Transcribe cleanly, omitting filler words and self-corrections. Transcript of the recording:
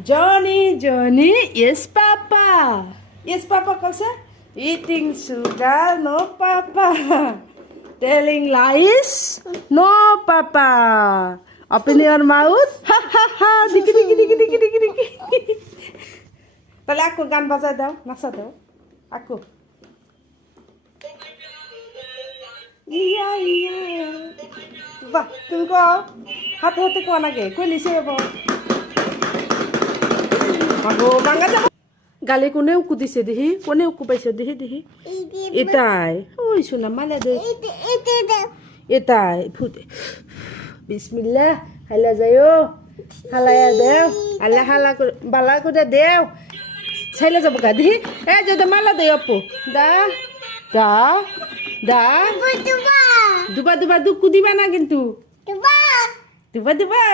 Johnny, yes, Papa. Yes, Papa, Kosa. Eating sugar, no, Papa. Telling lies, no, Papa. Open your mouth. Ha ha ha. Diki diki diki diki diki diki. তাহলে আকু গান বাজায় দাও, নাচা দাও, আকু। ইয়া ইয়া। বাহ, তুমি কও হাতে হাতে কোয়া নাগে, কই লিছে এবার। আগো বাঙ্গা যাব। গালে কোনে উকু দিছে দেখি, কোনে উকু পাইছে দেখি দেখি। এটাই, ওই শোনা মালা দে। এটাই, ফুটে। বিসমিল্লাহ, হালা যায়ও। হালায়া দেও, আল্লাহ হালা করে বালা করে দেও। ছাইলে যাব গা দেখি। এ যদি মালা দে অপু। দা দা দা। দুবা দুবা দুকু দিবা না কিন্তু। দুবা দুবা।